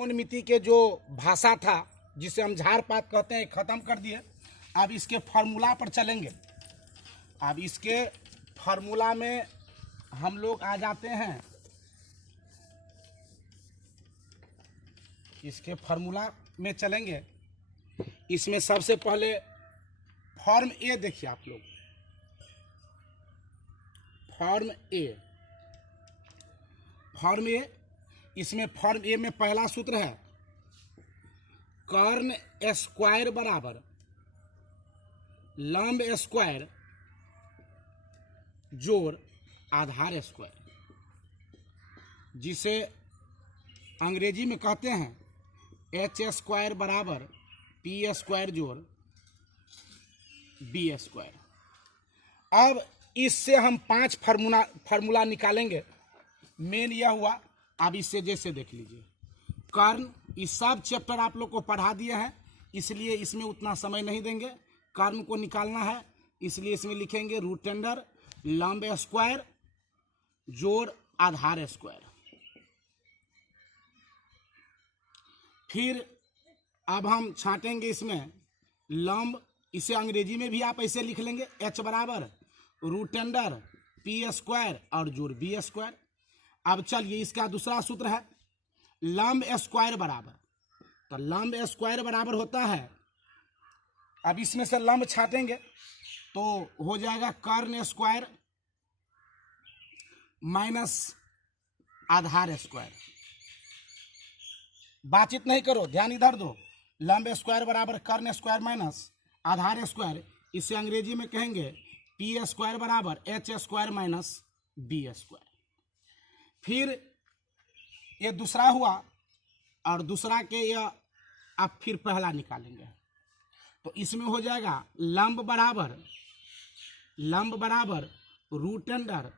त्रिकोणमिति के जो भाषा था जिसे हम झारपात कहते हैं ख़त्म कर दिए। अब इसके फार्मूला पर चलेंगे। अब इसके फार्मूला में हम लोग आ जाते हैं। इसके फार्मूला में चलेंगे। इसमें सबसे पहले फॉर्म ए देखिए आप लोग। फॉर्म ए इसमें फॉर्म ए में पहला सूत्र है कर्ण स्क्वायर बराबर लंब स्क्वायर जोड़ आधार स्क्वायर, जिसे अंग्रेजी में कहते हैं एच स्क्वायर बराबर पी स्क्वायर जोड़ बी स्क्वायर। अब इससे हम 5 फार्मूला निकालेंगे। मेन यह हुआ। अब इससे जैसे देख लीजिए कर्ण, इस सब चैप्टर आप लोग को पढ़ा दिए हैं, इसलिए इसमें उतना समय नहीं देंगे। कर्ण को निकालना है, इसलिए इसमें लिखेंगे रूट अंडर लंब स्क्वायर जोड़ आधार स्क्वायर। फिर अब हम छांटेंगे इसमें लंब, इसे अंग्रेजी में भी आप ऐसे लिख लेंगे h बराबर रूट अंडर पी स्क्वायर और जोड़ बी स्क्वायर। अब चलिए इसका दूसरा सूत्र है लंब स्क्वायर बराबर, तो लंब स्क्वायर बराबर होता है, अब इसमें से लंब छाटेंगे तो हो जाएगा कर्ण स्क्वायर माइनस आधार स्क्वायर। बातचीत नहीं करो, ध्यान इधर दो। लंब स्क्वायर बराबर कर्ण स्क्वायर माइनस आधार स्क्वायर, इसे अंग्रेजी में कहेंगे पी स्क्वायर बराबर H square minus B square. फिर ये दूसरा हुआ और दूसरा के यह आप फिर पहला निकालेंगे तो इसमें हो जाएगा लंब बराबर रूट अंडर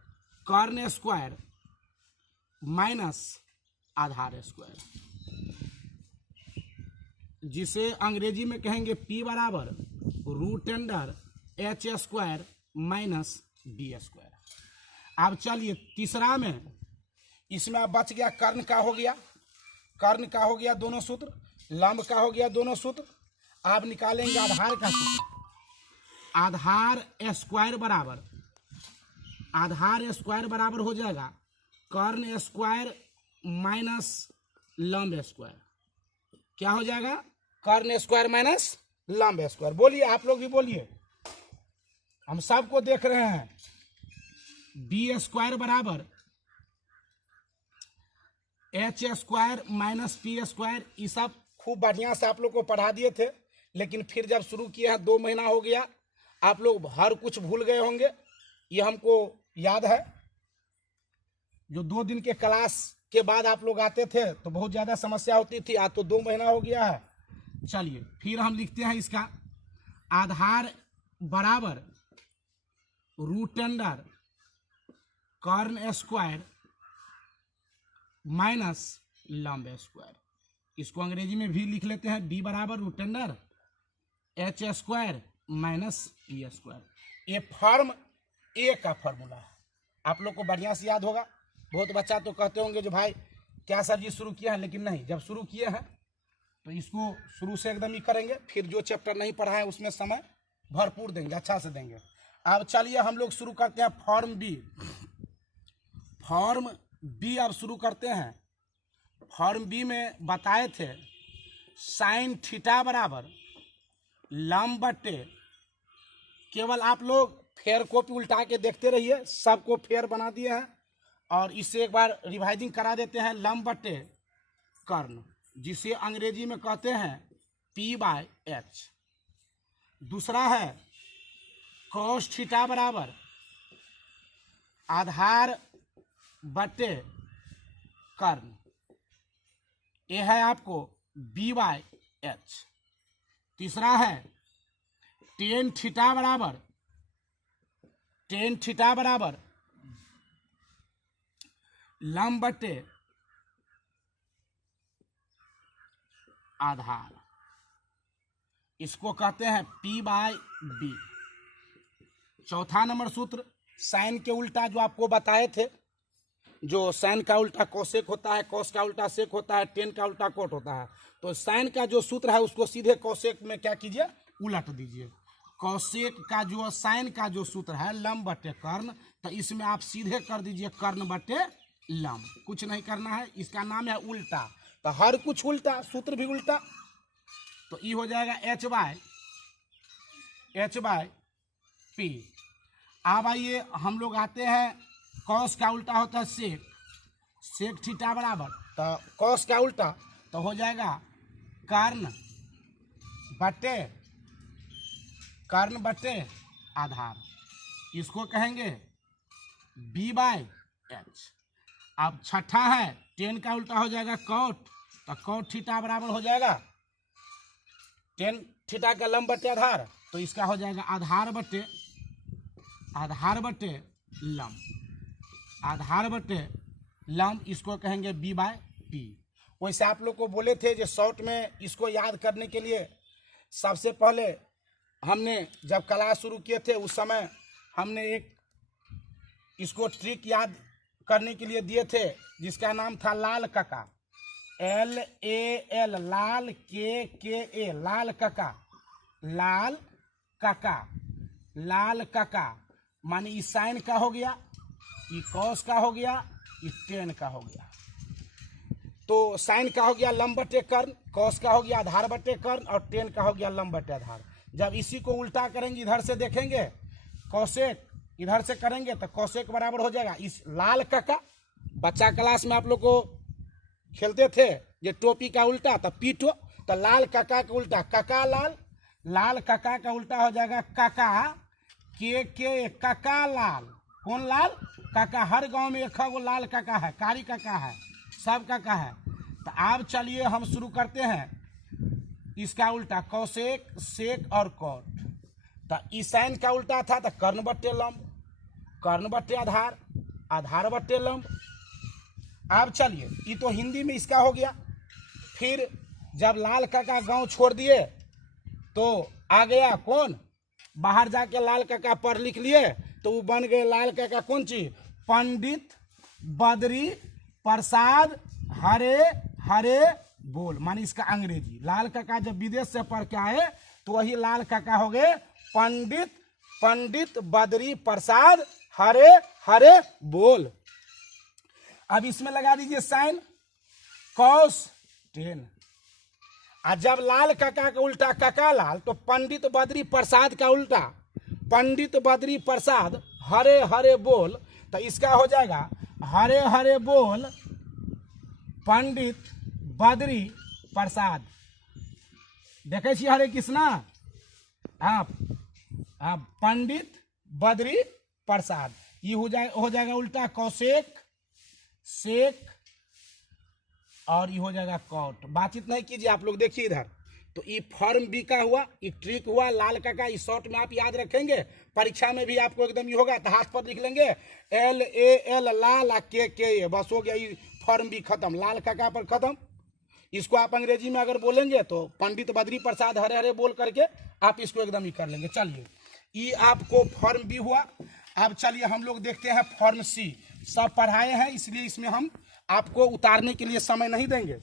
कर्ण स्क्वायर माइनस आधार स्क्वायर, जिसे अंग्रेजी में कहेंगे P बराबर root under H square minus B square. अब चलिए तीसरा में, इसमें अब बच गया कर्ण का हो गया दोनों सूत्र, लंब का हो गया दोनों सूत्र। आप निकालेंगे आधार का सूत्र। आधार स्क्वायर बराबर हो जाएगा कर्ण स्क्वायर माइनस लंब स्क्वायर। क्या हो जाएगा? कर्ण स्क्वायर माइनस लंब स्क्वायर। बोलिए, आप लोग भी बोलिए, हम सबको देख रहे हैं। बी स्क्वायर बराबर H square minus P square. ये सब खूब बढ़िया से आप लोग को पढ़ा दिए थे, लेकिन फिर जब शुरू किए हैं 2 महीना हो गया, आप लोग हर कुछ भूल गए होंगे। ये हमको याद है। जो 2 दिन के क्लास के बाद आप लोग आते थे तो बहुत ज़्यादा समस्या होती थी। आज तो 2 महीना हो गया है। चलिए फिर हम लिखते हैं इसका आधार बराबर रूट अंडर कर्ण स्क्वायर माइनस लंब स्क्वायर। इसको अंग्रेजी में भी लिख लेते हैं बी बराबर root under H square minus P square. ये फॉर्म ए का फॉर्मूला है। आप लोग को बढ़िया से याद होगा। बहुत बच्चा तो कहते होंगे जो भाई क्या सर जी शुरू किया है, लेकिन नहीं, जब शुरू किए हैं तो इसको शुरू से एकदम ही करेंगे। फिर जो चैप्टर नहीं पढ़ा है उसमें समय भरपूर देंगे, अच्छा से देंगे। अब चलिए हम लोग शुरू करते हैं फॉर्म बी। अब शुरू करते हैं। फॉर्म बी में बताए थे साइन थीटा बराबर लंब बटे, केवल आप लोग फेयर को भी उल्टा के देखते रहिए, सबको फेयर बना दिए हैं। और इससे एक बार रिवाइजिंग करा देते हैं। लंब बटे कर्ण, जिसे अंग्रेजी में कहते हैं P/H। दूसरा है cos थीटा बराबर आधार बटे कर्ण, ये है आपको B/H। तीसरा है टेन थीटा बराबर लंब बटे आधार, इसको कहते हैं P/B। चौथा नंबर सूत्र साइन के उल्टा जो आपको बताए थे जो साइन का उल्टा कोसेक होता है, कॉस का उल्टा सेक होता है, टेन का उल्टा कोट होता है। तो साइन का जो सूत्र है उसको सीधे कोसेक में क्या कीजिए, उलट दीजिए। कोसेक का जो साइन का जो सूत्र है लंब बटे कर्ण, तो इसमें आप सीधे कर दीजिए कर्ण बटे लंब, कुछ नहीं करना है। इसका नाम है उल्टा, तो हर कुछ उल्टा, सूत्र भी उल्टा। तो ये हो जाएगा एच बाय पी। अब आइए हम लोग आते हैं, कॉस का उल्टा होता है सेक, सेक थीटा बराबर, तो कॉस का उल्टा तो हो जाएगा कर्ण बटे आधार, इसको कहेंगे बी बाय एच। अब छठा है टेन का उल्टा हो जाएगा कॉट, तो कॉट थीटा बराबर हो जाएगा टेन थीटा का लंब बटे आधार, तो इसका हो जाएगा आधार बटे लंब, इसको कहेंगे बी बाय पी। वैसे आप लोग को बोले थे जो शॉर्ट में इसको याद करने के लिए, सबसे पहले हमने जब क्लास शुरू किए थे उस समय हमने एक इसको ट्रिक याद करने के लिए दिए थे जिसका नाम था लाल काका, LAL, लाल KKA, लाल काका माने ये साइन का हो गया, ये कॉस का हो गया, ये टेन का हो गया। तो साइन का हो गया लंब बटे कर्ण, कॉस का हो गया आधार बटे कर्ण, और टेन का हो गया लंब बटे आधार। जब इसी को उल्टा करेंगे, इधर से देखेंगे कॉसेक, इधर से करेंगे तो कॉसेक बराबर हो जाएगा इस लाल काका। बच्चा क्लास में आप लोग को खेलते थे ये टोपी का उल्टा तो पीटो, तो लाल काका का उल्टा काका लाल, लाल काका का उल्टा हो जाएगा काका के काका लाल। कौन लाल? काका। हर गांव में एक गो लाल काका है, कारी काका है, सब काका है। तो अब चलिए हम शुरू करते हैं इसका उल्टा, कौसेक, सेक और कॉट। तो इस साइन का उल्टा था तो कर्ण बट्टे लंब, कर्ण बट्टे आधार, आधार बट्टे लंब। अब चलिए ये तो हिंदी में इसका हो गया। फिर जब लाल काका गांव छोड़ दिए तो आ गया कौन, बाहर जाके लाल काका पढ़ लिख लिए तो वो बन गए लाल काका कौन चीज, पंडित बद्री प्रसाद हरे हरे बोल, माने इसका अंग्रेजी। लाल काका जब विदेश से पढ़ के आए तो वही लाल काका हो गए पंडित बद्री प्रसाद हरे हरे बोल। अब इसमें लगा दीजिए साइन कॉस टेन। और जब लाल काका का उल्टा काका लाल, तो पंडित बद्री प्रसाद का उल्टा पंडित बद्री प्रसाद हरे हरे बोल, तो इसका हो जाएगा हरे हरे बोल पंडित बद्री प्रसाद। देखे छी हरे कृष्णा, हाँ हाँ, पंडित बद्री प्रसाद। ये हो जाएगा उल्टा कौसेक सेक, और ये हो जाएगा कॉट। बातचीत नहीं कीजिए आप लोग, देखिए इधर। तो ये फॉर्म बी का हुआ, ये ट्रिक हुआ लाल काका। इस शॉर्ट में आप याद रखेंगे, परीक्षा में भी आपको एकदम ये होगा तो हाथ पर लिख लेंगे LAL लाल KKA, बस हो गया। ये फॉर्म बी खत्म, लाल काका पर खत्म। इसको आप अंग्रेजी में अगर बोलेंगे तो पंडित बद्री प्रसाद हरे हरे बोल करके आप इसको एकदम ही कर लेंगे। चलिए ये आपको फॉर्म बी हुआ। अब चलिए हम लोग देखते हैं फॉर्म सी। सब पढ़ाए हैं इसलिए इसमें हम आपको उतारने के लिए समय नहीं देंगे।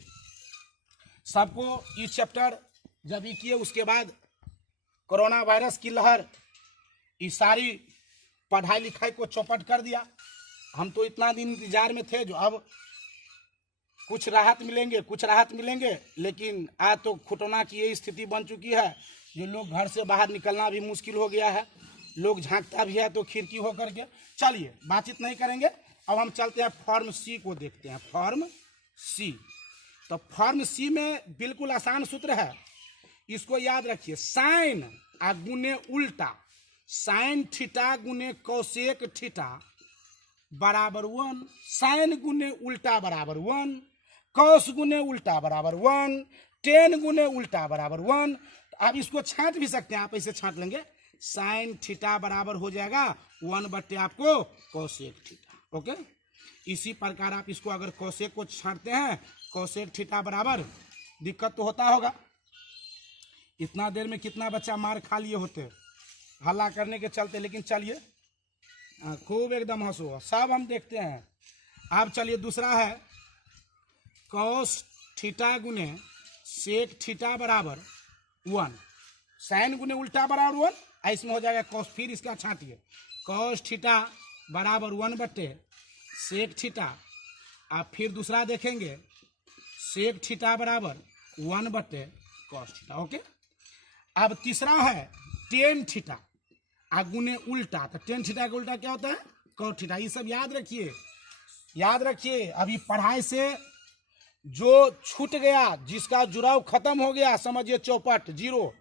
सबको ये चैप्टर जब ये किए उसके बाद कोरोना वायरस की लहर इस सारी पढ़ाई लिखाई को चौपट कर दिया। हम तो इतना दिन इंतजार में थे जो अब कुछ राहत मिलेंगे, लेकिन आज तो कोरोना की ये स्थिति बन चुकी है जो लोग घर से बाहर निकलना भी मुश्किल हो गया है। लोग झांकता भी है तो खिड़की हो करके। चलिए बातचीत नहीं करेंगे, अब हम चलते हैं फॉर्म सी को देखते हैं। फॉर्म सी, तो फॉर्म सी में बिल्कुल आसान सूत्र है, इसको याद रखिए। साइन गुने उल्टा, साइन थीटा गुने कौसेक थीटा बराबर 1, साइन गुने उल्टा बराबर 1, कौस गुने उल्टा बराबर 1, टेन गुने उल्टा बराबर 1। अब इसको छांट भी सकते हैं आप, ऐसे छांट लेंगे, साइन थीटा बराबर हो जाएगा 1 बट्टे आपको कौसेक थीटा। ओके, इसी प्रकार आप इसको अगर कौसेक को छांटते हैं, कौसेक थीटा बराबर, दिक्कत तो होता होगा। इतना देर में कितना बच्चा मार खा लिए होते हल्ला करने के चलते। लेकिन चलिए खूब एकदम हंसो, सब हम देखते हैं। अब चलिए दूसरा है कॉस थीटा गुने सेक थीटा बराबर 1, साइन गुने उल्टा बराबर 1, इसमें हो जाएगा कॉस। फिर इसका छांटिए, कॉस थीटा बराबर 1 बटे सेक थीटा। आप फिर दूसरा देखेंगे सेक थीटा बराबर 1 बटे कॉस थीटा। ओके, अब तीसरा है टेन थीटा गुने उल्टा। तो टेन थीटा का उल्टा क्या होता है? Cos theta. ये सब याद रखिए, याद रखिए। अभी पढ़ाई से जो छूट गया, जिसका जुड़ाव खत्म हो गया, समझिए चौपट, जीरो।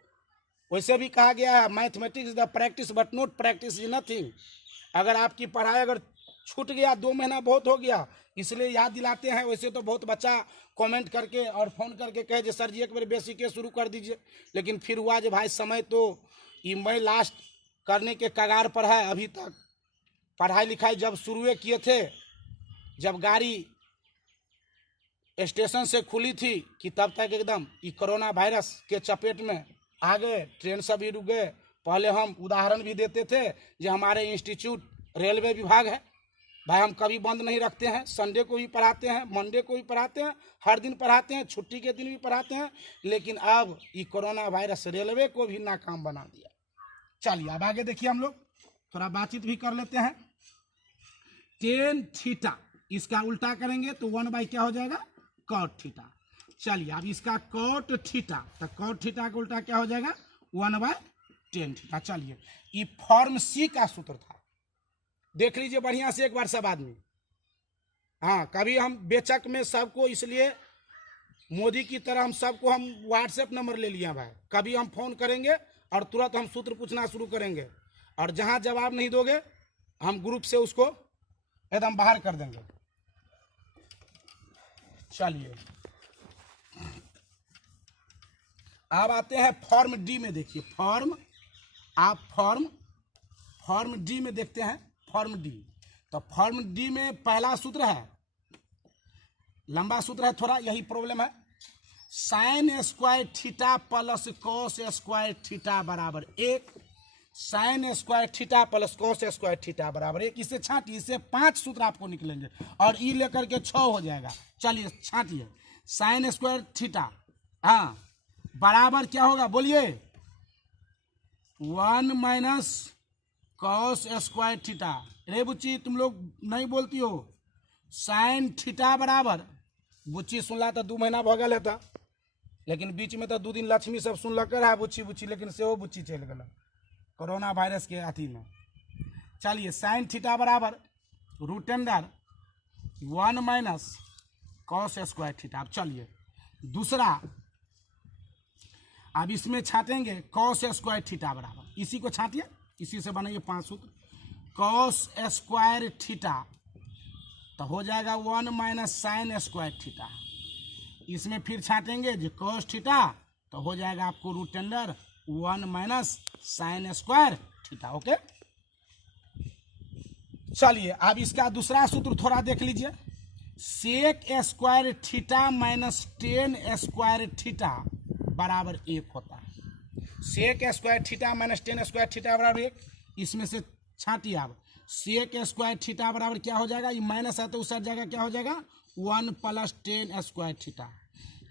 वैसे भी कहा गया है mathematics the practice but not practice is nothing. अगर आपकी पढ़ाई अगर छूट गया, 2 महीना बहुत हो गया, इसलिए याद दिलाते हैं। वैसे तो बहुत बच्चा कमेंट करके और फोन करके कहे जे सर जी एक बार बेसिक शुरू कर दीजिए, लेकिन फिर हुआ जो भाई समय तो ये मैं लास्ट करने के कगार पर है। अभी तक पढ़ाई लिखाई जब शुरू किए थे, जब गाड़ी स्टेशन से खुली थी कि तब तक एकदम ये कोरोना वायरस के चपेट में आ गए, ट्रेन सभी रुक गए। पहले हम उदाहरण भी देते थे जो हमारे इंस्टीट्यूट रेलवे विभाग है भाई, हम कभी बंद नहीं रखते हैं। संडे को भी पढ़ाते हैं, मंडे को भी पढ़ाते हैं, हर दिन पढ़ाते हैं, छुट्टी के दिन भी पढ़ाते हैं। लेकिन अब ये कोरोना वायरस रेलवे को भी नाकाम बना दिया। चलिए अब आगे देखिए, हम लोग थोड़ा बातचीत भी कर लेते हैं। टेन थीटा इसका उल्टा करेंगे तो 1 क्या हो जाएगा? Cot theta. चलिए अब इसका कॉट थीटा, तो कॉट थीटा का उल्टा क्या हो जाएगा? 1/10 थीटा। चलिए ये फॉर्म सी का सूत्र था, देख लीजिए बढ़िया से एक बार सब आदमी। हाँ, कभी हम बेचक में सबको, इसलिए मोदी की तरह हम सबको हम व्हाट्सएप नंबर ले लिया भाई। कभी हम फोन करेंगे और तुरंत हम सूत्र पूछना शुरू करेंगे, और जहां जवाब नहीं दोगे हम ग्रुप से उसको एकदम बाहर कर देंगे। चलिए अब आते हैं फॉर्म डी में। देखिए फॉर्म डी में देखते हैं। फॉर्म डी, तो फॉर्म डी में पहला सूत्र है, लंबा सूत्र है थोड़ा, यही प्रॉब्लम है। Sine square theta plus cos square theta बराबर 1। Sine square theta plus cos square theta बराबर 1। इसे छाटिए, इससे 5 सूत्र आपको निकलेंगे और ई लेकर के 6 हो जाएगा। चलिए छाटिए, साइन स्क्वायर थीटा बराबर क्या होगा बोलिए? 1 - कॉस स्क्वायर थीटा। रे बुच्ची तुम लोग नहीं बोलती हो। साइन थीटा बराबर, बुच्ची सुनला तो 2 महीना भगल है था, लेकिन बीच में तो 2 दिन लक्ष्मी सब सुनलक है बुच्ची, लेकिन से बुच्ची चल गल कोरोना वायरस के अथी में। चलिए साइन थीटा बराबर √1 - कॉस स्क्वायर थीटा। अब चलिए दूसरा, अब इसमें छाटेंगे कॉस स्क्वायर थीटा बराबर, इसी को छाटिए, इसी से बनाइए 5 सूत्र। कॉस स्क्वायर थीटा तो हो जाएगा 1 - साइन स्क्वायर थीटा। इसमें फिर छाटेंगे जो कॉस थीटा तो हो जाएगा आपको √1 - साइन स्क्वायर थीटा। ओके, चलिए अब इसका दूसरा सूत्र थोड़ा देख लीजिए। Sec square theta minus tan square theta बराबर 1 होता है। Sec square theta minus tan square theta बराबर 1। इसमें से छाटिए आप, सेक स्क्वायर थीटा बराबर क्या हो जाएगा? ये माइनस है तो उस जगह क्या हो जाएगा? 1 + टेन स्क्वायर थीटा।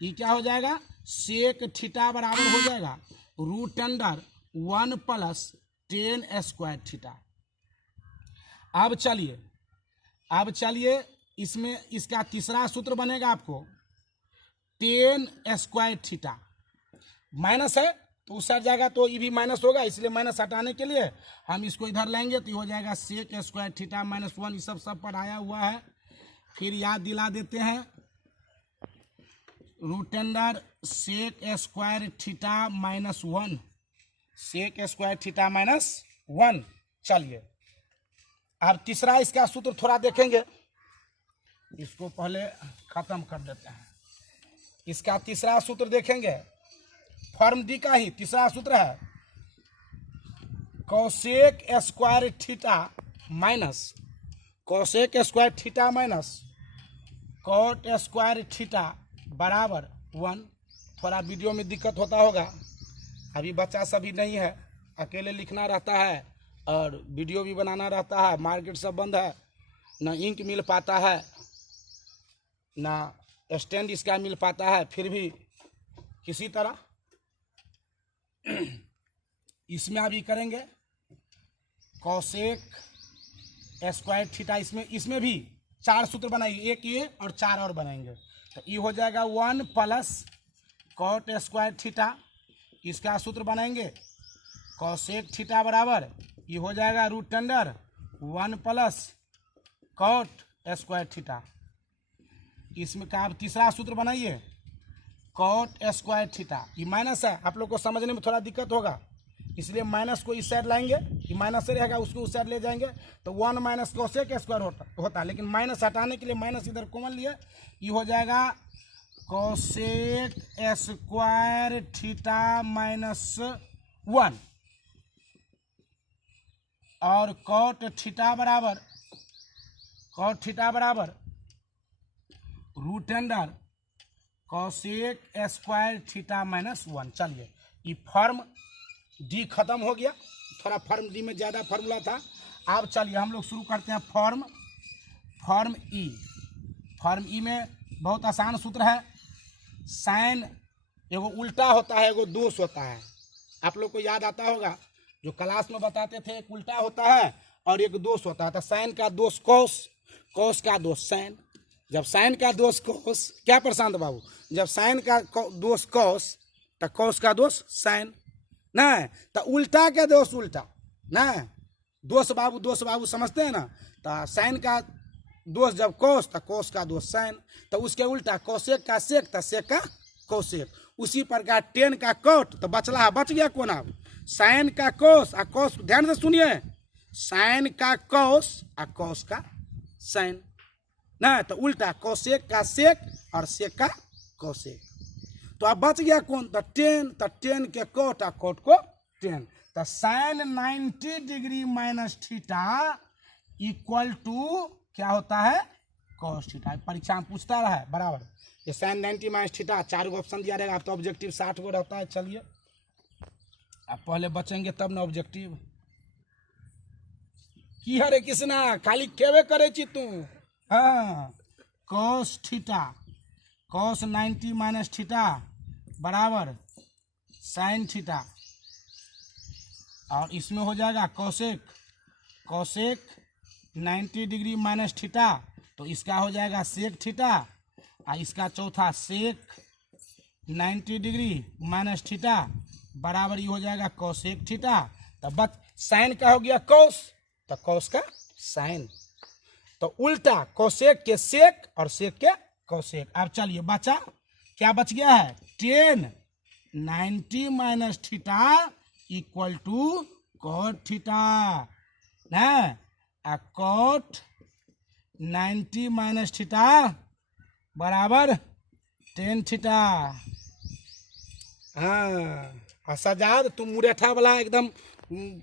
ये क्या हो जाएगा? सेक थीटा बराबर हो जाएगा √1 + टेन स्क्वायर थीटा। अब चलिए इसमें इसका तीसरा सूत्र बनेगा आपको टेन स्क्वायर थीटा। माइनस है तो उस जाएगा तो ये भी माइनस होगा, इसलिए माइनस हटाने के लिए हम इसको इधर लाएंगे तो ये हो जाएगा सेक स्क्वायर थीटा -1। ये सब पढ़ाया हुआ है, फिर याद दिला देते हैं। √, Sec square theta -1, sec square theta -1। चलिए अब तीसरा इसका सूत्र थोड़ा देखेंगे, इसको पहले खत्म कर देते हैं। इसका तीसरा सूत्र देखेंगे, फॉर्म डी का ही तीसरा सूत्र है cosec square theta minus cosec square theta minus cot square theta बराबर 1। थोड़ा वीडियो में दिक्कत होता होगा, अभी बच्चा सभी नहीं है, अकेले लिखना रहता है और वीडियो भी बनाना रहता है, मार्केट सब बंद है, न इंक मिल पाता है ना स्टैंड इसका मिल पाता है, फिर भी किसी तरह इसमें अभी करेंगे कोसेक स्क्वायर थीटा। इसमें भी 4 सूत्र बनाएंगे, एक ये और 4 और बनाएंगे। तो ये हो जाएगा 1 प्लस कॉट स्क्वायर थीटा, इसका सूत्र बनाएंगे कोसेक थीटा बराबर ये हो जाएगा root under 1 plus cot square theta. इसमें का आप तीसरा सूत्र बनाइए कॉट स्क्वायर थीटा। ये माइनस है, आप लोग को समझने में थोड़ा दिक्कत होगा, इसलिए माइनस को इस साइड लाएंगे, ये माइनस से रहेगा उसको उस साइड ले जाएंगे तो 1 माइनस कोसेक स्क्वायर होता है, लेकिन माइनस हटाने के लिए माइनस इधर कॉमन लिए, ये हो जाएगा कोसेक स्क्वायर थीटा माइनस 1 और कॉट थीटा बराबर root under cosec square theta minus 1। चलिए ये फॉर्म डी खत्म हो गया, थोड़ा फॉर्म डी में ज़्यादा फार्मूला था। अब चलिए हम लोग शुरू करते हैं फॉर्म ई में बहुत आसान सूत्र है, साइन एगो उल्टा होता है एगो दोष होता है। आप लोग को याद आता होगा जो क्लास में बताते थे, एक उल्टा होता है और एक दोष होता है। तो साइन का दोष कोस, कोस का दोष साइन। जब साइन का दोष कोस, क्या प्रशांत बाबू, जब साइन का दोष कोस तो कोस का दोष साइन ना, तो उल्टा के दोष उल्टा ना, दोष बाबू समझते हैं ना। तो साइन का दोष जब कोस तो कोस का दोष साइन, तो उसके उल्टा कोसेक का सेक तो सेक का कोसेक। उसी प्रकार टेन का कोट तो बच गया कौन, अब साइन का कोस और कोस, ध्यान से सुनिए, साइन का कोस और कोस का साइन ना, तो उल्टा कोसेक का सेक और सेक का कोसेक। तो अब बच गया कौन, तो टेन के कोट और कोट को टेन, तो sine 90 degree minus theta equal to क्या होता है कोस थीटा। परीक्षा में पूछता रहा है बराबर, ये साइन 90 माइनस थीटा 4 गो ऑप्शन दिया रहेगा, अब तो ऑब्जेक्टिव 60 गो रहता है। चलिए अब पहले बचेंगे तब ना ऑब्जेक्टिव की। हरे कृष्णा खाली केवे करे ची तू। हाँ, cos theta cos 90 minus theta बराबर साइन थीटा, और इसमें हो जाएगा कोसेक 90 डिग्री माइनस थीटा, तो इसका हो जाएगा सेक थीटा, और इसका चौथा सेक 90 डिग्री माइनस थीटा बराबर ये हो जाएगा कोसेक थीटा। तो बस साइन का हो गया कोस, तो कोस का साइन, तो उल्टा कोसेक के सेक और सेक के कोसेक। अब चलिए क्या बच गया है, tan 90 minus theta equal to cot theta ना, कोट 90 माइनस थीटा बराबर टेन थीटा। हाँ सजाद, तुम मुरेठा वाला एकदम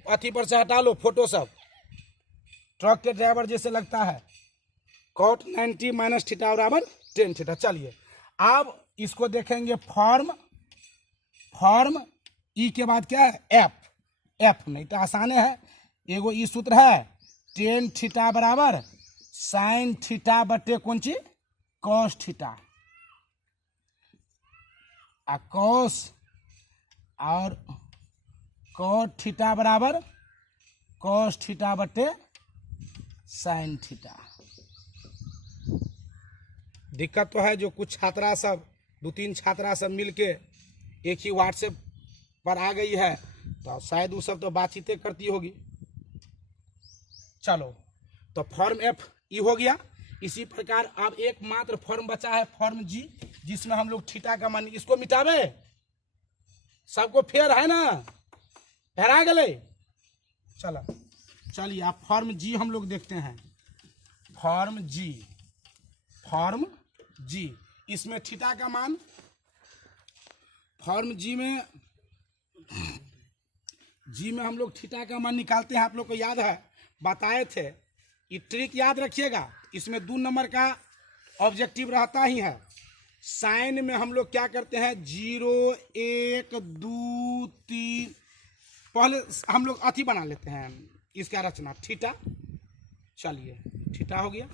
अथी पर से हटा लो फोटो, सब ट्रक के ड्राइवर जैसे लगता है। कोट 90 माइनस थीटा बराबर टेन थीटा। चलिए अब इसको देखेंगे फॉर्म ई के बाद क्या है एफ नहीं तो आसान है, एगो ई सूत्र है टेन थीटा बराबर साइन थीटा बटे कौन ची कॉस थीटा, कॉस और कॉट थीटा बराबर कॉस थीटा बटे साइन थीटा। दिक्कत तो है जो कुछ छात्रा सब 2-3 छात्रा सब मिलके एक ही व्हाट्सएप पर आ गई है, तो शायद वो सब तो बातचीतें करती होगी। चलो तो फॉर्म एफ ई हो गया। इसी प्रकार अब एकमात्र फॉर्म बचा है फॉर्म जी, जिसमें हम लोग थीटा का मान, इसको मिटावे, सबको फेयर है ना, फेरा गले। चलिए आप फॉर्म जी हम लोग देखते हैं। फॉर्म जी इसमें थीटा का मान, फॉर्म जी में हम लोग थीटा का मान निकालते हैं। आप लोग को याद है बताए थे, ये ट्रिक याद रखिएगा, इसमें 2 नंबर का ऑब्जेक्टिव रहता ही है। साइन में हम लोग क्या करते हैं 0 1 2 3, पहले हम लोग अथी बना लेते हैं इसका रचना थीटा। चलिए थीटा हो गया।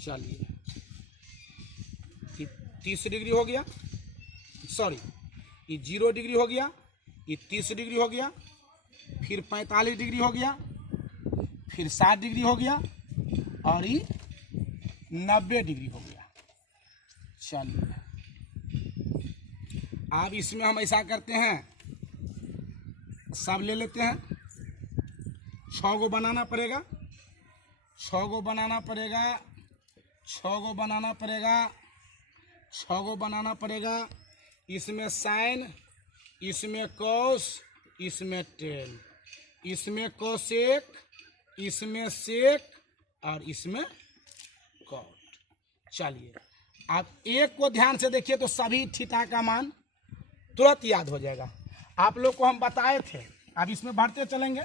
चलिए 30 डिग्री हो गया, सॉरी ये 0 डिग्री हो गया, ये 30 डिग्री हो गया, फिर 45 डिग्री हो गया, फिर 60 डिग्री हो गया और ये 90 डिग्री हो गया। चलिए अब इसमें हम ऐसा करते हैं, सब ले लेते हैं, 6 गो बनाना पड़ेगा, 6 गो बनाना पड़ेगा, 6 गो बनाना पड़ेगा, 6 गो बनाना पड़ेगा। इसमें साइन, इसमें कॉस, इसमें टेन, इसमें कोसेक, इसमें सेक और इसमें कॉट। चलिए आप एक को ध्यान से देखिए तो सभी थीटा का मान तुरंत याद हो जाएगा। आप लोग को हम बताए थे, अब इसमें बढ़ते चलेंगे,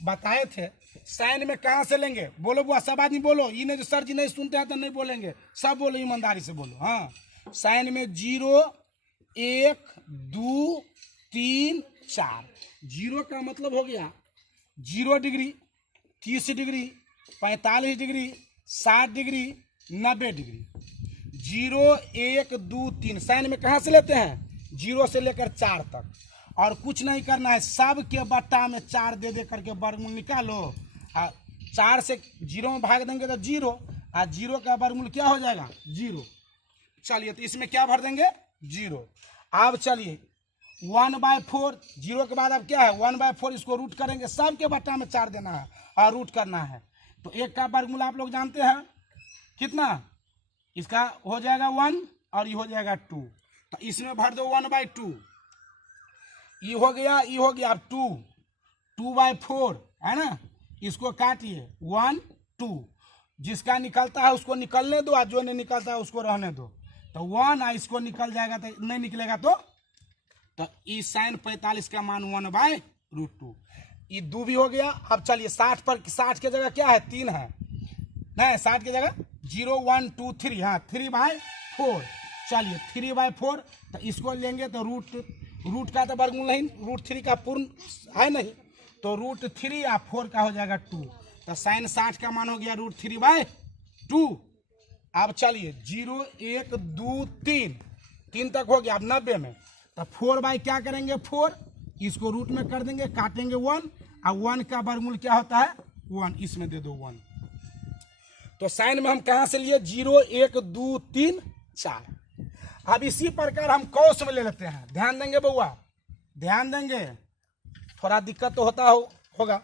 बताए थे साइन में कहाँ से लेंगे, बोलो बुआ, सब आदमी बोलो, ये नहीं जो सर जी नहीं सुनते हैं तो नहीं बोलेंगे, सब बोलो ईमानदारी से बोलो। हाँ, साइन में 0 1 2 3 4। 0 का मतलब हो गया 0 degree, 30 degree, 45 degree, 60 degree, 90 degree. 0 1 2 3 sine में कहाँ से लेते हैं, 0 से लेकर 4 तक। और कुछ नहीं करना है, सब के बट्टा में 4 दे दे करके वर्गमूल निकालो। 4 से 0 में भाग देंगे तो 0, और 0 का वर्गमूल क्या हो जाएगा 0। चलिए तो इसमें क्या भर देंगे 0। अब चलिए 1/4, 0 के बाद अब क्या है 1/4, इसको रूट करेंगे, सब के बट्टा में 4 देना है और रूट करना है। तो 1 का वर्गमूल आप लोग जानते हैं कितना, इसका हो जाएगा 1 और ये हो जाएगा 2, तो इसमें भर दो 1/2। ये हो गया, ये हो गया, अब 2/4 है ना, इसको काटिए 1 2, जिसका निकलता है उसको निकलने दो और जो नहीं निकलता है उसको रहने दो। तो 1 और इसको निकल जाएगा, तो नहीं निकलेगा तो ई साइन 45 का मान 1/√2। ये 2 भी हो गया। अब चलिए 60 पर, 60 की जगह क्या है 3 है, नहीं 60 की जगह 0 1 2 3, हाँ 3/4। चलिए 3/4, तो इसको लेंगे तो रूट का तो वर्गमूल नहीं, √3 का पूर्ण है नहीं, तो √3 या 4 का हो जाएगा 2। तो साइन 60 का मान हो गया √3/2। अब चलिए 0 1 2 3 तक हो गया। अब 90 में तो 4 क्या करेंगे 4, इसको रूट में कर देंगे, काटेंगे 1, और 1 का वर्गमूल क्या होता है 1, इसमें दे दो 1। तो साइन में हम कहाँ से लिए 0 1 2 3 4। अब इसी प्रकार हम कॉस में ले लेते हैं, ध्यान देंगे बउआ, ध्यान देंगे, थोड़ा दिक्कत तो होगा,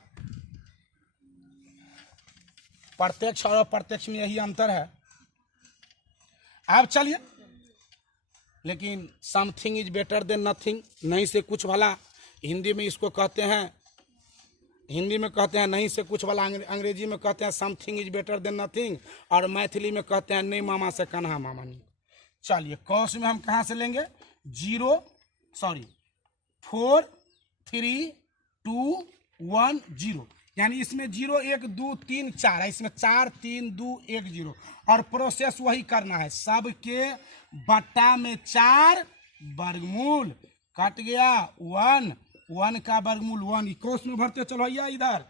प्रत्यक्ष और अप्रत्यक्ष में यही अंतर है। अब चलिए, लेकिन something is better than nothing, नहीं से कुछ भला, हिंदी में इसको कहते हैं, हिंदी में कहते हैं नहीं से कुछ भला, अंग्रेजी में कहते हैं something is better than nothing, और मैथिली में कहते हैं नहीं मामा से कन्हा मामा नहीं। चलिए कॉस में हम कहाँ से लेंगे 4 3 2 1 0, यानी इसमें 0 1 2 3 4 है, इसमें 4 3 2 1 0, और प्रोसेस वही करना है, सबके बट्टा में 4 वर्गमूल, कट गया 1 का वर्गमूल 1, कॉस में भरते चलो भैया इधर,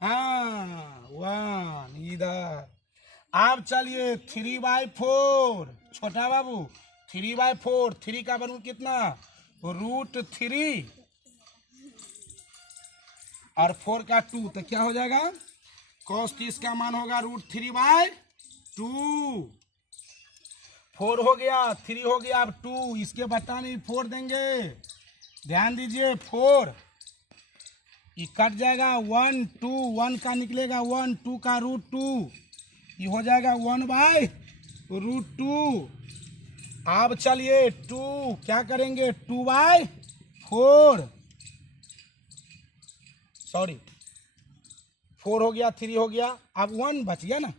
हाँ 1 इधर। अब चलिए 3/4, छोटा बाबू 3/4, 3 का वर्गमूल कितना √3 और 4 का 2, तो क्या हो जाएगा cos 30 का मान होगा √3/2। 4 हो गया, 3 हो गया, अब 2, इसके बट्टा में 4 देंगे, ध्यान दीजिए 4, ये कट जाएगा 1 2, 1 का निकलेगा 1, 2 का √2, ये हो जाएगा 1/√2। अब चलिए 2 क्या करेंगे 2/4, सॉरी 4 हो गया, 3 हो गया, अब 1 बच गया ना,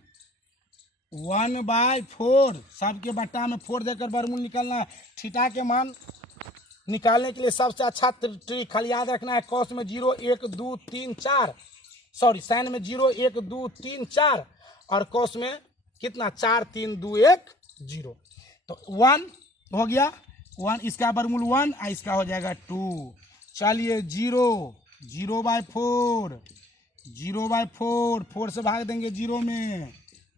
1/4, सबके बट्टा में 4 देकर वर्गमूल निकालना है। थीटा के मान निकालने के लिए सबसे अच्छा ट्रिक खाली याद रखना है, कॉस में 0 1 2 3 4, सॉरी साइन में 0 1 2 3 4, और कॉस में कितना 4 3 2 1 0, तो 1 हो गया 1, इसका वर्गमूल 1 और इसका हो जाएगा 2। चलिए 0/4, 4 से भाग देंगे 0 में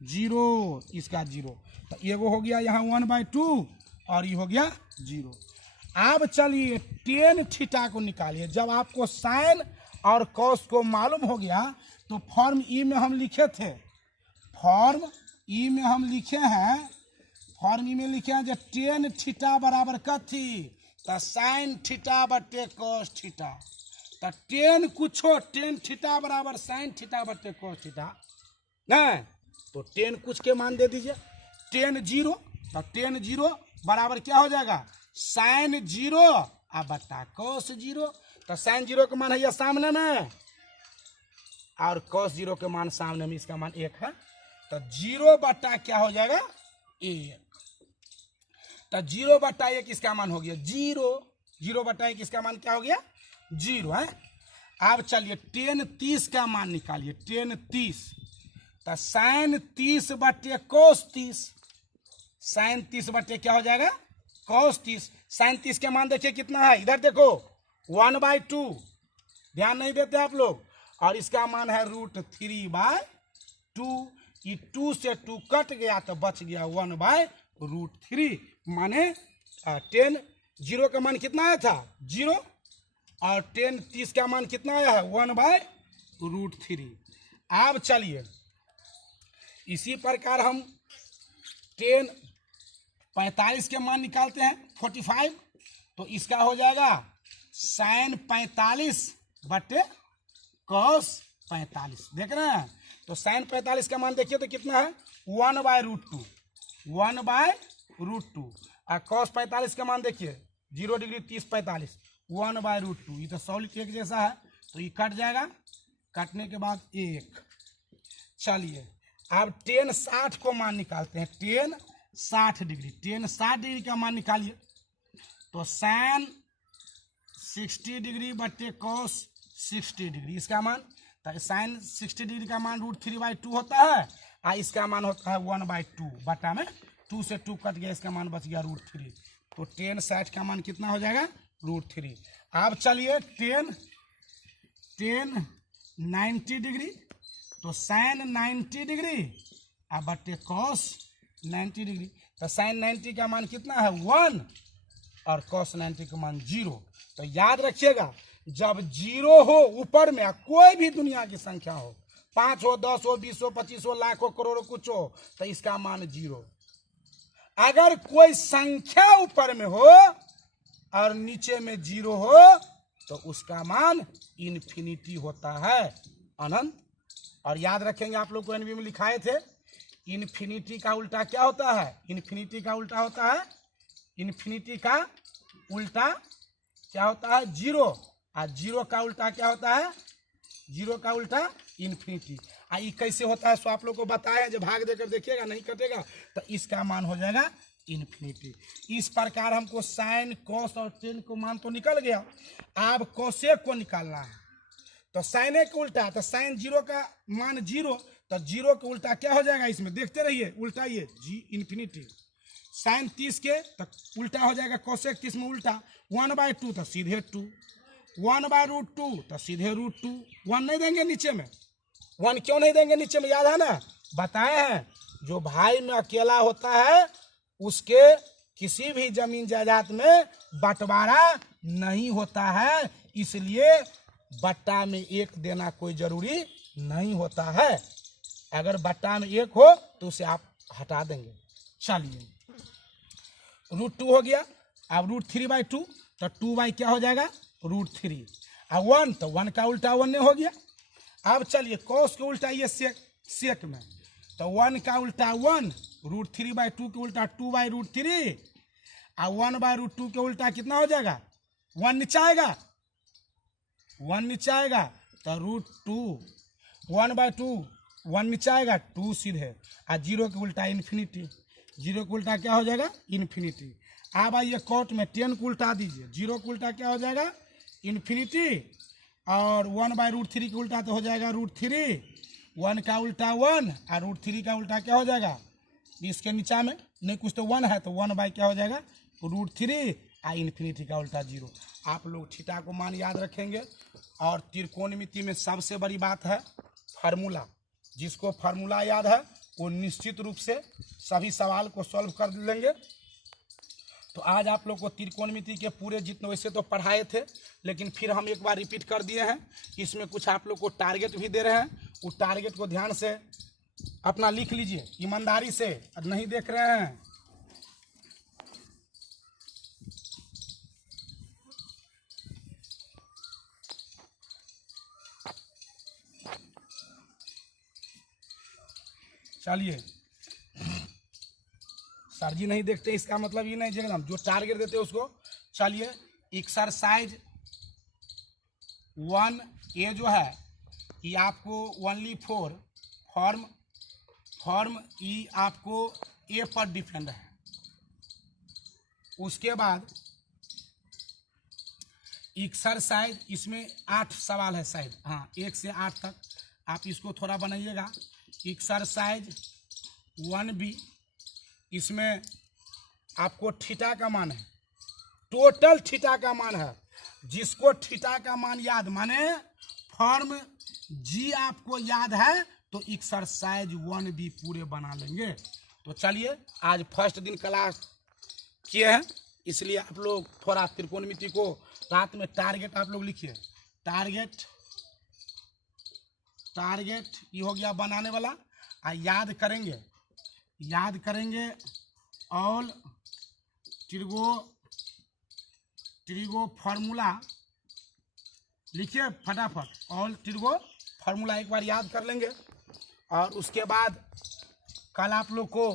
0, इसका 0, तो ये वो हो गया यहाँ 1/2 और ये हो गया 0। अब चलिए टेन थीटा को निकालिए। जब आपको साइन और कॉस को मालूम हो गया तो फॉर्म ई में हम लिखे थे, फॉर्म ई में हम लिखे हैं, फॉर्म ई में लिखे हैं जो टेन थीटा बराबर कथी, तो साइन थीटा बटे कॉस थीटा। तो टेन कुछो, टेन थीटा बराबर साइन थीटा बटे कॉस थीटा, नहीं तो टेन कुछ के मान दे दीजिए, टेन 0, तो टेन 0 बराबर क्या हो जाएगा, साइन 0 और बटा कॉस 0। तो साइन 0 का मान है ये सामने में और कॉस 0 के मान सामने में, इसका मान 1 है। तो 0 बटा क्या हो जाएगा 1, तो 0 बटा 1 इसका मान हो गया 0, 0 बटा 1 इसका मान क्या हो गया 0 है। अब चलिए टेन 30 का मान निकालिए, टेन 30, तो साइन 30 बटे कॉस 30, साइन 30 बटे क्या हो जाएगा कॉस 30। साइन 30 के मान देखिए कितना है, इधर देखो 1/2, ध्यान नहीं देते आप लोग, और इसका मान है √3/2। ये 2 से 2 कट गया तो बच गया 1/√3, माने टेन 0 का मान कितना आया था 0, और टेन 30 का मान कितना आया है 1/√3। अब चलिए इसी प्रकार हम टेन 45 के मान निकालते हैं 45, तो इसका हो जाएगा साइन 45 बटे कॉस 45, देख रहे हैं। तो साइन 45 का मान देखिए तो कितना है 1/√2, 1/√2, और कॉस 45 का मान देखिए 0 डिग्री 30 45, 1/√2। ये तो सॉलिड एक जैसा है तो ये कट जाएगा, कटने के बाद 1। चलिए अब टेन 60 को मान निकालते हैं, टेन 60 डिग्री, टेन 60 डिग्री का मान निकालिए, तो साइन 60 डिग्री बटे कॉस 60 डिग्री, इसका मान, तो साइन 60 डिग्री का मान √3/2 होता है, और इसका मान होता है 1/2, बटा में 2 से 2 कट गया, इसका मान बच गया √3। तो टेन 60 का मान कितना हो जाएगा √3। अब चलिए टेन 90 डिग्री, तो साइन 90 डिग्री और बटे कॉस 90 डिग्री, तो साइन 90 का मान कितना है 1 और कॉस 90 का मान 0। तो याद रखिएगा जब 0 हो ऊपर में, कोई भी दुनिया की संख्या हो, 5 हो 10 हो 20 हो 25 हो लाख हो करोड़ कुछ हो, तो इसका मान 0। अगर कोई संख्या ऊपर में हो और नीचे में 0 हो तो उसका मान इन्फिनिटी होता है, अनंत। और याद रखेंगे आप लोग को एनबी में लिखाए थे, इन्फिनिटी का उल्टा क्या होता है, इन्फिनिटी का उल्टा होता है, इन्फिनिटी का उल्टा क्या होता है 0, और 0 का उल्टा क्या होता है, 0 का उल्टा इन्फिनिटी। ये कैसे होता है सो आप लोग को बताया, जब भाग देकर देखिएगा नहीं कटेगा तो इसका मान हो जाएगा इन्फिनिटी। इस प्रकार हमको साइन कॉस और टेन को मान तो निकल गया, अब कोसेक को निकालना है। तो साइन ए का उल्टा, तो साइन 0 का मान 0, तो 0 का उल्टा क्या हो जाएगा, इसमें देखते रहिए उल्टाइए जी इन्फिनिटी। साइन 30 के तो उल्टा हो जाएगा कोसेक 30 में उल्टा 1/2, तो सीधे 2, 1/√2 तो सीधे √2। 1 नहीं देंगे नीचे में, 1 क्यों नहीं देंगे नीचे में, याद है ना, बताए हैं जो भाई में अकेला होता है उसके किसी भी जमीन जायदाद में बंटवारा नहीं होता है, इसलिए बट्टा में 1 देना कोई जरूरी नहीं होता है। अगर बट्टा में 1 हो तो उसे आप हटा देंगे। चलिए √2 हो गया, अब √3/2, तो 2 क्या हो जाएगा √3, और 1 तो 1 का उल्टा 1 हो गया। अब चलिए कॉस के उल्टा ये सेक में, तो 1 का उल्टा 1, √3/2 के उल्टा 2/√3, और 1/√2 के उल्टा कितना हो जाएगा 1 नीचे आएगा, 1 नीचे आएगा तो √2, 1/2 1 नीचे आएगा 2 सीधे, और 0 के उल्टा इन्फिनिटी, 0 के उल्टा क्या हो जाएगा इन्फिनिटी। अब आइए कॉट में 10 को उल्टा दीजिए, 0 के उल्टा क्या हो जाएगा इन्फिनिटी, और 1/√3 के उल्टा तो हो जाएगा √3, 1 का उल्टा 1 और √3 का उल्टा क्या हो जाएगा, इसके नीचा में नहीं कुछ तो 1 है तो 1 क्या हो जाएगा √3, और इन्फिनिटी का उल्टा 0। आप लोग थीटा को मान याद रखेंगे। और त्रिकोणमिति में सबसे बड़ी बात है फार्मूला, जिसको फार्मूला याद है वो निश्चित रूप से सभी सवाल को सॉल्व कर लेंगे। तो आज आप लोग को त्रिकोणमिति के पूरे जितने वैसे तो पढ़ाए थे, लेकिन फिर हम एक बार रिपीट कर दिए हैं। इसमें कुछ आप लोग को टारगेट भी दे रहे हैं, उस टारगेट को ध्यान से अपना लिख लीजिए ईमानदारी से। नहीं देख रहे हैं चलिए, सर जी नहीं देखते इसका मतलब ये नहीं जगह हम जो टारगेट देते हैं उसको। चलिए एक्सरसाइज 1 ये जो है ये आपको ओनली फॉर्म ई आपको ए पर डिपेंड है। उसके बाद एक्सरसाइज इसमें 8 सवाल है शायद, हाँ 1 से 8 तक आप इसको थोड़ा बनाइएगा। एक्सरसाइज 1B इसमें आपको थीटा का मान है, टोटल थीटा का मान है। जिसको थीटा का मान याद माने फॉर्म जी आपको याद है तो एक्सरसाइज 1B पूरे बना लेंगे। तो चलिए आज फर्स्ट दिन क्लास किए हैं, इसलिए आप लोग थोड़ा त्रिकोणमिति को रात में टारगेट आप लोग लिखिए। टारगेट ये हो गया बनाने वाला। याद करेंगे ऑल ट्रिगो फार्मूला लिखिए फटाफट। ऑल ट्रिगो फार्मूला एक बार याद कर लेंगे। और उसके बाद कल आप लोग को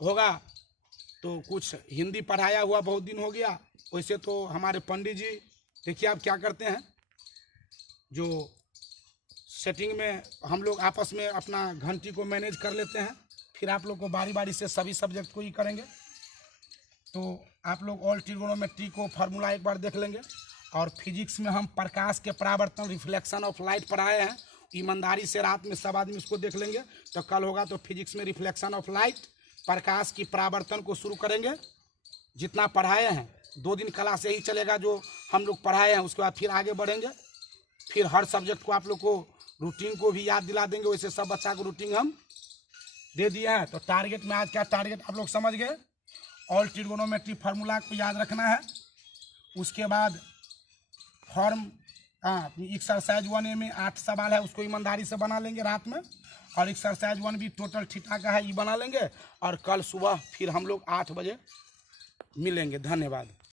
होगा तो कुछ हिंदी पढ़ाया हुआ बहुत दिन हो गया। वैसे तो हमारे पंडित जी देखिए आप क्या करते हैं, जो सेटिंग में हम लोग आपस में अपना घंटी को मैनेज कर लेते हैं, फिर आप लोग को बारी बारी से सभी सब्जेक्ट को ही करेंगे। तो आप लोग ऑल ट्रिगोनोमेट्री को फार्मूला एक बार देख लेंगे। और फिजिक्स में हम प्रकाश के परावर्तन रिफ्लेक्शन ऑफ लाइट पढ़ाए हैं, ईमानदारी से रात में सब आदमी इसको देख लेंगे। तो कल होगा तो फिजिक्स में रिफ्लेक्शन ऑफ लाइट, प्रकाश की परावर्तन को शुरू करेंगे। जितना पढ़ाए हैं 2 दिन क्लास यही चलेगा जो हम लोग पढ़ाए हैं, उसके बाद फिर आगे बढ़ेंगे। फिर हर सब्जेक्ट को आप लोग को रूटीन को भी याद दिला देंगे। वैसे सब बच्चा को रूटीन हम दे दिए हैं। तो टारगेट में आज क्या टारगेट आप लोग समझ गए। ऑल ट्रिगोनोमेट्री फार्मूला को याद रखना है। उसके बाद फॉर्म एक्सरसाइज 1A में 8 सवाल है, उसको ईमानदारी से बना लेंगे रात में। और एक्सरसाइज 1B टोटल थीटा का है, ये बना लेंगे। और कल सुबह फिर हम लोग 8 बजे मिलेंगे। धन्यवाद।